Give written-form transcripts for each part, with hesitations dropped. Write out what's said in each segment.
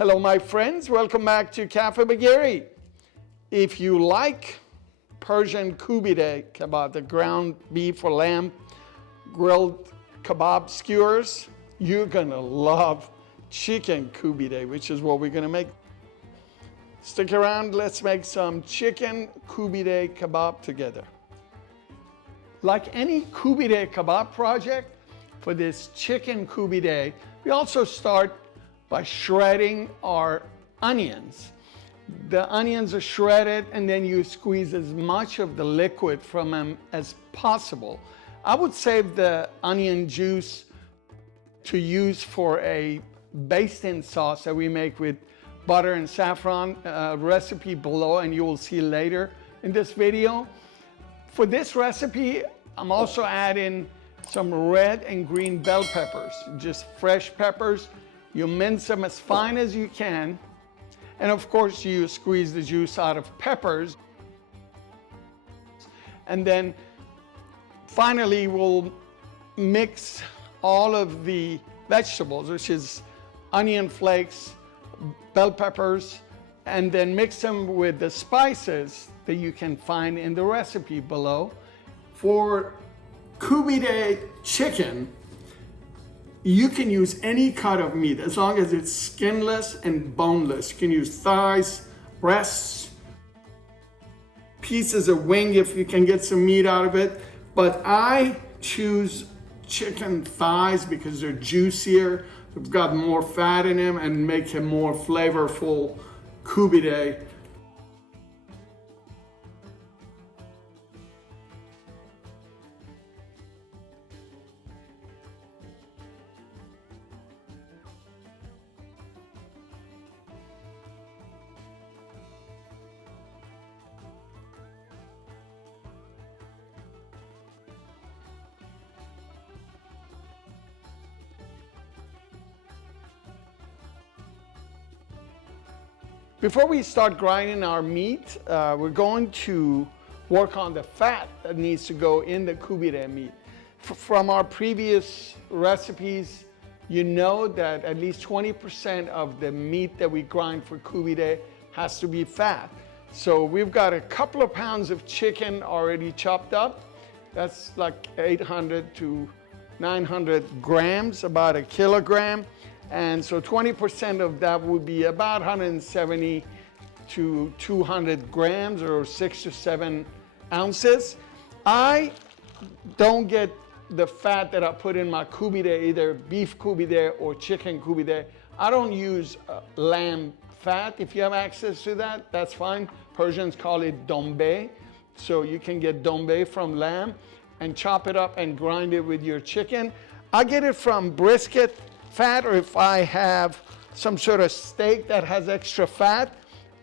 Hello, my friends. Welcome back to Cafe Bagheri. If you like Persian Koobideh Kabob, the ground beef or lamb, grilled kebab skewers, you're gonna love Chicken Koobideh, which is what we're gonna make. Stick around, let's make some Chicken Koobideh Kabob together. Like any Koobideh Kabob project, for this Chicken Koobideh, we also start by shredding our onions. The onions are shredded and then you squeeze as much of the liquid from them as possible. I would save the onion juice to use for a basting sauce that we make with butter and saffron, recipe below, and you will see later in this video. For this recipe, I'm also adding some red and green bell peppers, just fresh peppers. You mince them as fine as you can. And of course, you squeeze the juice out of peppers. And then finally, we'll mix all of the vegetables, which is onion flakes, bell peppers, and then mix them with the spices that you can find in the recipe below. For Koobideh chicken, you can use any cut of meat as long as it's skinless and boneless. You can use thighs, breasts, pieces of wing if you can get some meat out of it. But I choose chicken thighs because they're juicier, they've got more fat in them and make a more flavorful Koobideh. Before we start grinding our meat, we're going to work on the fat that needs to go in the Koobideh meat. From our previous recipes, you know that at least 20% of the meat that we grind for Koobideh has to be fat. So we've got a couple of pounds of chicken already chopped up. That's like 800 to 900 grams, about a kilogram. And so 20% of that would be about 170 to 200 grams or 6 to 7 ounces. I don't get the fat that I put in my Koobideh, either beef Koobideh or chicken Koobideh. I don't use lamb fat. If you have access to that, that's fine. Persians call it dombe. So you can get dombe from lamb and chop it up and grind it with your chicken. I get it from brisket fat, or if I have some sort of steak that has extra fat.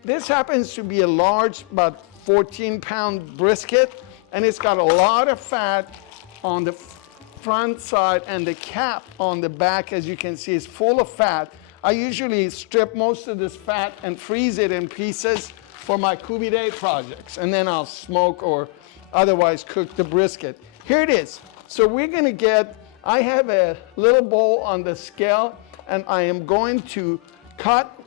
This happens to be a large, about 14-pound brisket, and it's got a lot of fat on the front side, and the cap on the back, as you can see, is full of fat. I usually strip most of this fat and freeze it in pieces for my Koobideh projects, and then I'll smoke or otherwise cook the brisket. Here it is. So we're gonna get, I have a little bowl on the scale, and I am going to cut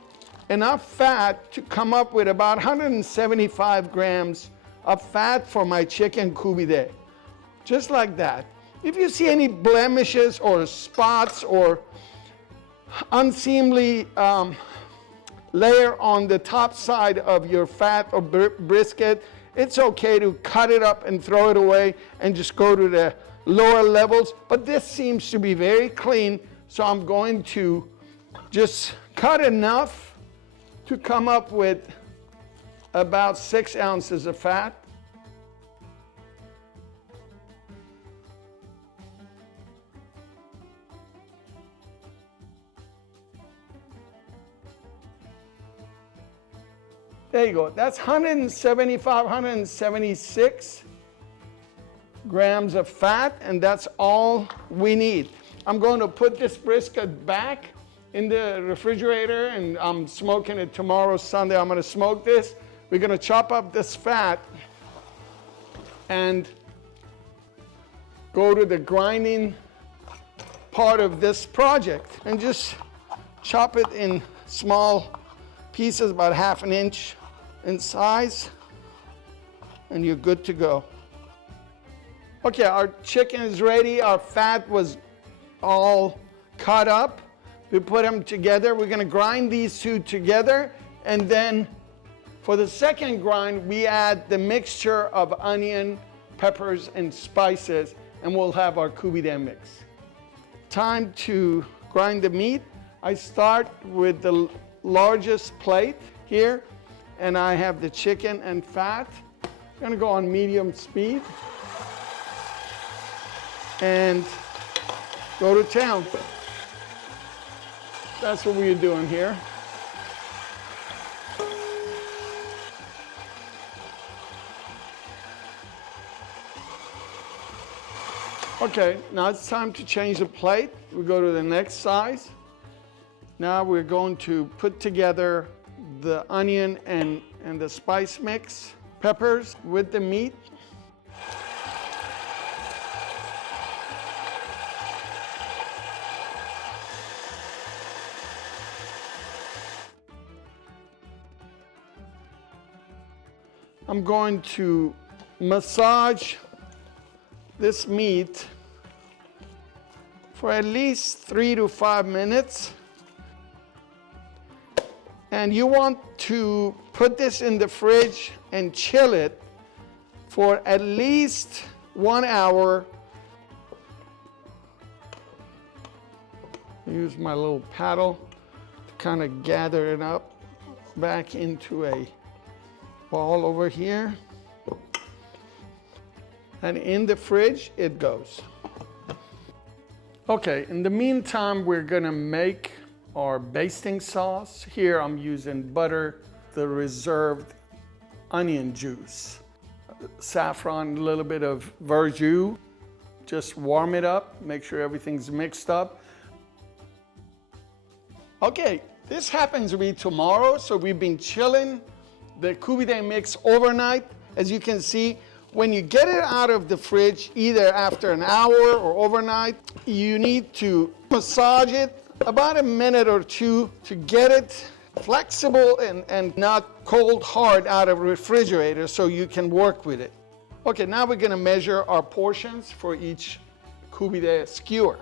enough fat to come up with about 175 grams of fat for my Chicken Koobideh. Just like that. If you see any blemishes or spots or unseemly layer on the top side of your fat or brisket, it's okay to cut it up and throw it away and just go to the lower levels. But this seems to be very clean, so I'm going to just cut enough to come up with about 6 ounces of fat. There you go. That's 175, 176 grams of fat, and that's all we need. I'm going to put this brisket back in the refrigerator, and I'm smoking it tomorrow, Sunday. I'm going to smoke this. We're going to chop up this fat and go to the grinding part of this project and just chop it in small pieces, about 1/2 inch in size, and you're good to go. Okay, our chicken is ready. Our fat was all cut up. We put them together. We're gonna grind these two together, and then for the second grind, we add the mixture of onion, peppers, and spices, and we'll have our Koobideh mix. Time to grind the meat. I start with the largest plate here, and I have the chicken and fat. I'm gonna go on medium speed and go to town. That's what we're doing here. Okay, now it's time to change the plate. We go to the next size. Now we're going to put together the onion and the spice mix, peppers with the meat. I'm going to massage this meat for at least 3 to 5 minutes. And you want to put this in the fridge and chill it for at least 1 hour. Use my little paddle to kind of gather it up back into a ball over here. And in the fridge it goes. Okay, in the meantime, we're gonna make our basting sauce. Here I'm using butter, the reserved onion juice, saffron, a little bit of verjus. Just warm it up, make sure everything's mixed up. Okay, this happens to be tomorrow, so we've been chilling the Koobideh mix overnight. As you can see, when you get it out of the fridge, either after an hour or overnight, you need to massage it about a minute or two to get it flexible and not cold hard out of the refrigerator so you can work with it. Okay, now we're gonna measure our portions for each Koobideh skewer,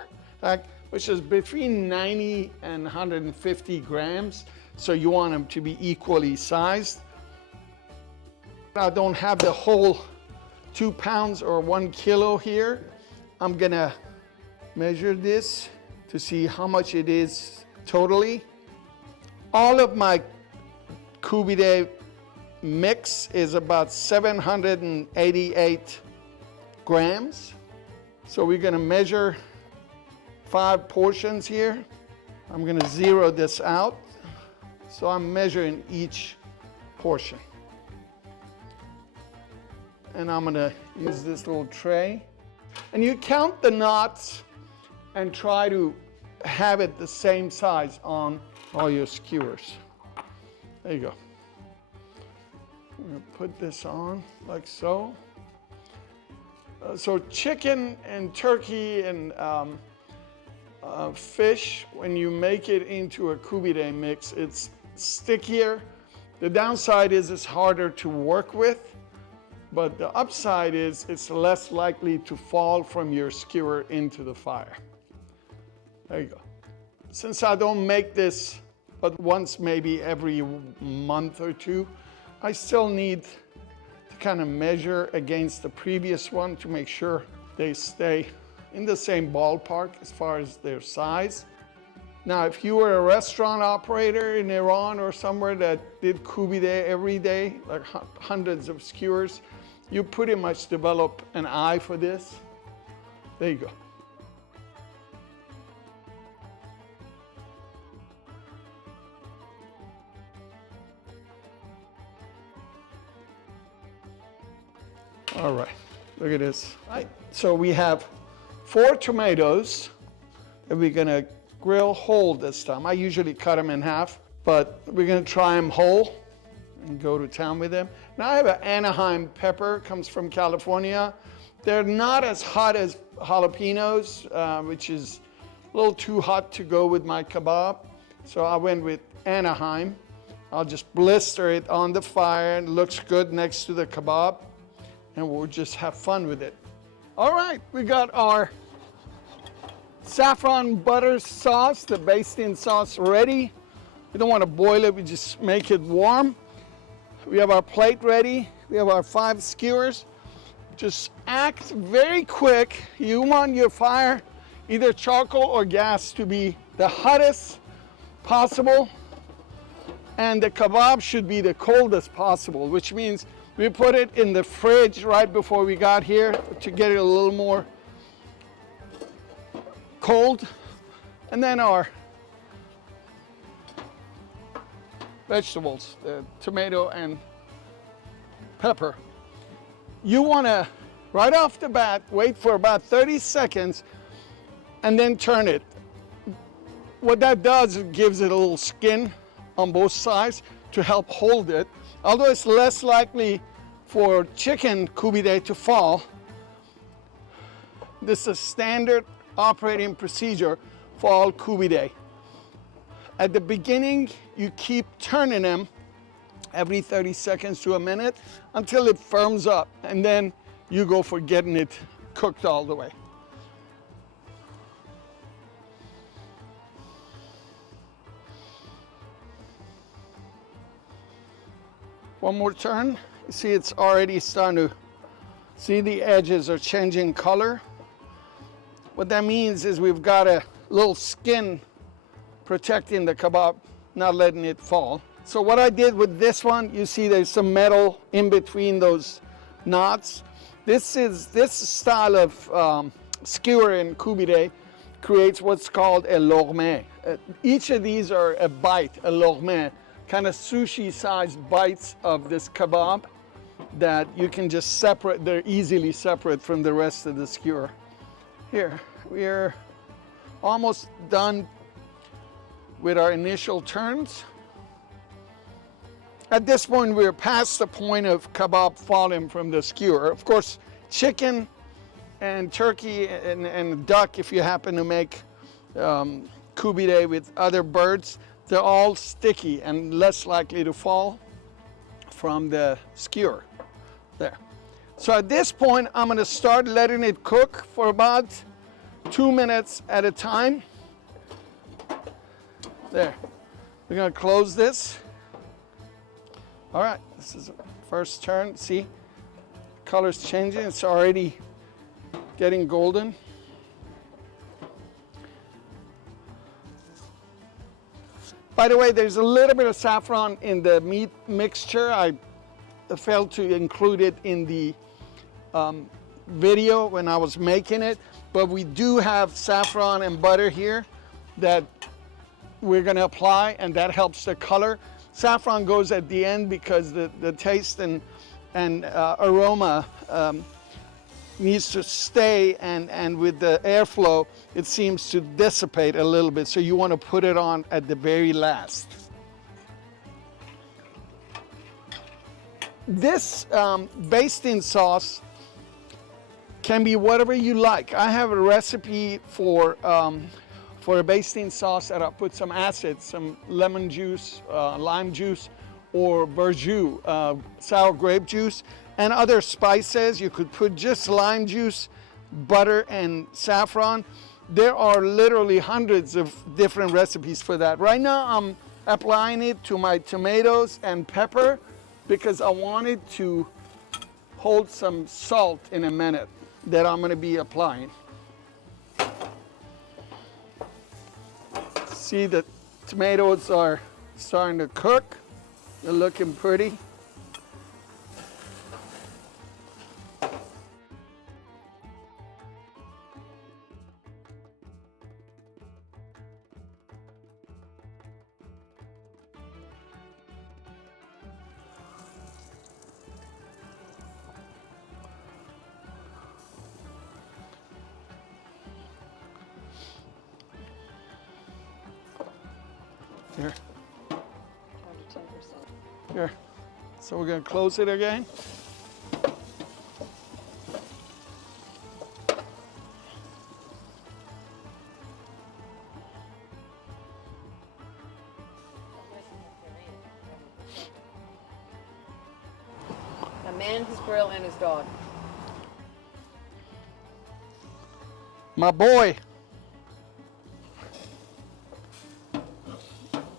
which is between 90 and 150 grams. So you want them to be equally sized. I don't have the whole 2 pounds or 1 kilo here. I'm gonna measure this to see how much it is totally. All of my Koobideh mix is about 788 grams. So we're gonna measure 5 portions here. I'm gonna zero this out. So I'm measuring each portion. And I'm gonna use this little tray. And you count the knots and try to have it the same size on all your skewers. There you go. I'm gonna put this on like so. So chicken and turkey and fish, when you make it into a Koobideh mix, it's stickier. The downside is it's harder to work with. But the upside is it's less likely to fall from your skewer into the fire. There you go. Since I don't make this but once maybe every month or two, I still need to kind of measure against the previous one to make sure they stay in the same ballpark as far as their size. Now, if you were a restaurant operator in Iran or somewhere that did Koobideh every day, like hundreds of skewers, you pretty much develop an eye for this. There you go. All right, look at this. So we have 4 tomatoes that we're gonna grill whole this time. I usually cut them in half, but we're gonna try them whole and go to town with them. Now I have an Anaheim pepper, comes from California. They're not as hot as jalapenos, which is a little too hot to go with my kebab. So I went with Anaheim. I'll just blister it on the fire. It looks good next to the kebab, and we'll just have fun with it. All right, we got our saffron butter sauce, the basting sauce ready. We don't want to boil it, we just make it warm. We have our plate ready. We have our 5 skewers. Just act very quick. You want your fire, either charcoal or gas, to be the hottest possible. And the kebab should be the coldest possible, which means we put it in the fridge right before we got here to get it a little more cold. And then our vegetables, the tomato and pepper. You want to, right off the bat, wait for about 30 seconds and then turn it. What that does, it gives it a little skin on both sides to help hold it. Although it's less likely for chicken Koobideh to fall, this is a standard operating procedure for all Koobideh. At the beginning, you keep turning them every 30 seconds to a minute until it firms up, and then you go for getting it cooked all the way. One more turn. You see it's already starting to, see the edges are changing color. What that means is we've got a little skin protecting the kebab, not letting it fall. So what I did with this one, you see there's some metal in between those knots. This style of skewer in Koobideh creates what's called a logmeh. Each of these are a bite, a logmeh, kind of sushi-sized bites of this kebab that you can just separate. They're easily separate from the rest of the skewer. Here, we're almost done with our initial turns. At this point, we're past the point of kebab falling from the skewer. Of course, chicken and turkey and duck, if you happen to make Koobideh with other birds, they're all sticky and less likely to fall from the skewer. There. So at this point, I'm gonna start letting it cook for about 2 minutes at a time. There. We're gonna close this. All right, this is the first turn. See, color's changing. It's already getting golden. By the way, there's a little bit of saffron in the meat mixture. I failed to include it in the video when I was making it, but we do have saffron and butter here that we're gonna apply, and that helps the color. Saffron goes at the end because the taste and aroma needs to stay, and with the airflow, it seems to dissipate a little bit. So you want to put it on at the very last. This basting sauce can be whatever you like. I have a recipe for a basting sauce that I put some acid, some lemon juice, lime juice, or verjus, sour grape juice, and other spices. You could put just lime juice, butter, and saffron. There are literally hundreds of different recipes for that. Right now, I'm applying it to my tomatoes and pepper because I wanted to hold some salt in a minute that I'm gonna be applying. See, the tomatoes are starting to cook. They're looking pretty. Here. Here. So we're going to close it again. man, his grill, and his dog. My boy.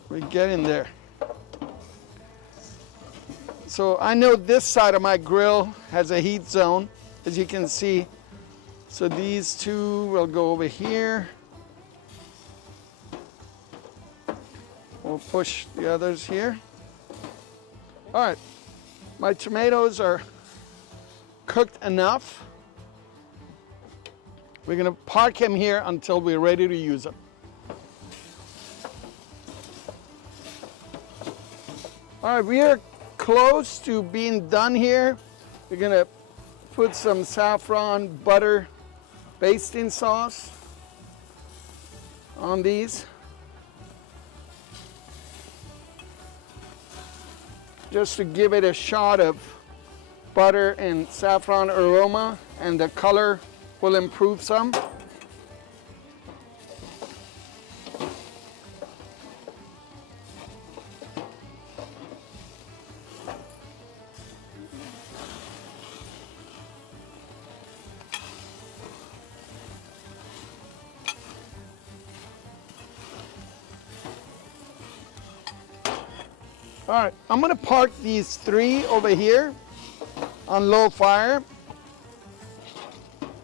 We get in there. So I know this side of my grill has a heat zone, as you can see. So these two will go over here. We'll push the others here. All right, my tomatoes are cooked enough. We're gonna park them here until we're ready to use them. All right, we are close to being done here. We're gonna put some saffron butter basting sauce on these. Just to give it a shot of butter and saffron aroma, and the color will improve some. All right, I'm gonna park these three over here on low fire,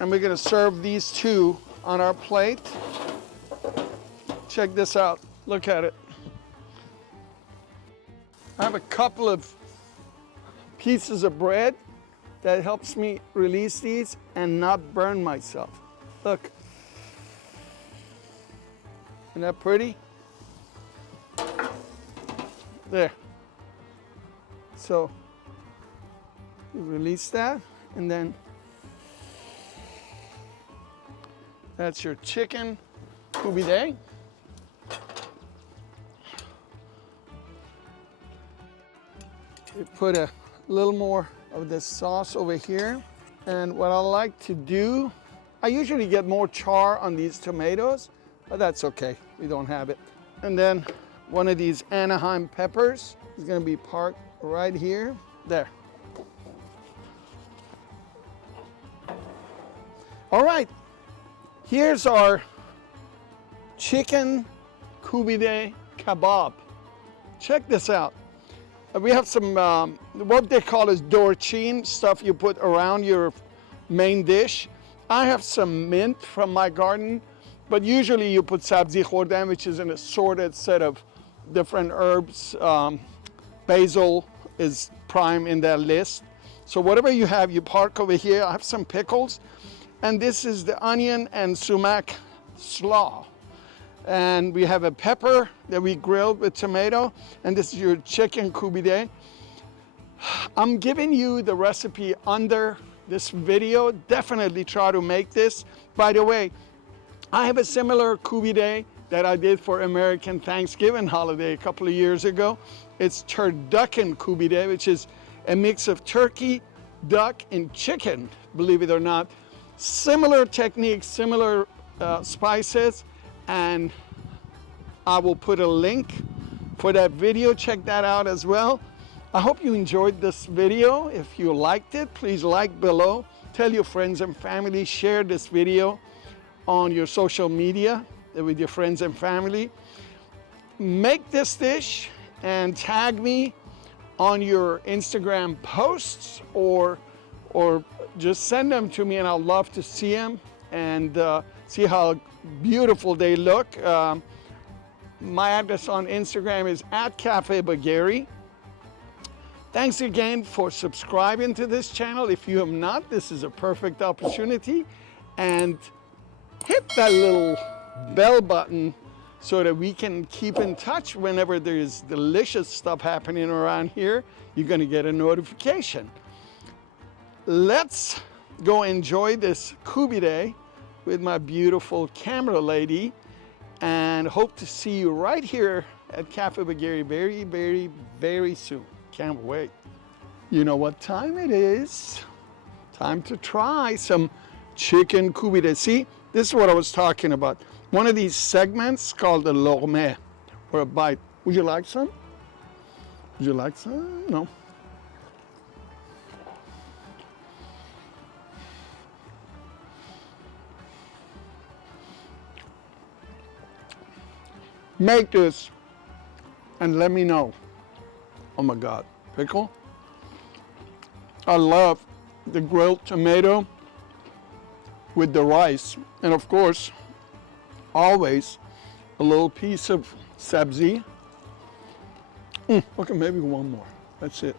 and we're gonna serve these two on our plate. Check this out, look at it. I have a couple of pieces of bread that helps me release these and not burn myself. Look, isn't that pretty? There. So you release that, and then that's your chicken Koobideh. You put a little more of this sauce over here, and what I like to do, I usually get more char on these tomatoes, but that's okay, we don't have it. And then one of these Anaheim peppers is gonna be parked right here, there. All right, here's our chicken Koobideh Kabob. Check this out. We have some, what they call is dorchin, stuff you put around your main dish. I have some mint from my garden, but usually you put sabzi khordem, which is an assorted set of different herbs. Basil is prime in that list. So whatever you have, you park over here. I have some pickles, and this is the onion and sumac slaw. And we have a pepper that we grilled with tomato, and this is your chicken Koobideh. I'm giving you the recipe under this video. Definitely try to make this. By the way, I have a similar Koobideh that I did for American Thanksgiving holiday a couple of years ago. It's turducken Koobideh, which is a mix of turkey, duck, and chicken, believe it or not. Similar techniques, similar spices, and I will put a link for that video. Check that out as well. I hope you enjoyed this video. If you liked it, please like below. Tell your friends and family, share this video on your social media with your friends and family. Make this dish and tag me on your Instagram posts, or just send them to me, and I'll love to see them and see how beautiful they look. My address on Instagram is @Bagheri. Thanks again for subscribing to this channel. If you have not, this is a perfect opportunity, and hit that little bell button so that we can keep in touch. Whenever there's delicious stuff happening around here, you're gonna get a notification. Let's go enjoy this Koobideh with my beautiful camera lady, and hope to see you right here at Cafe Bagheri very, very, very soon. Can't wait. You know what time it is? Time to try some chicken Koobideh. See, this is what I was talking about. One of these segments called a lormeh, or a bite. Would you like some? Would you like some? No. Make this and let me know. Oh my God, pickle. I love the grilled tomato with the rice. And of course, always a little piece of sabzi. Okay, maybe one more. That's it.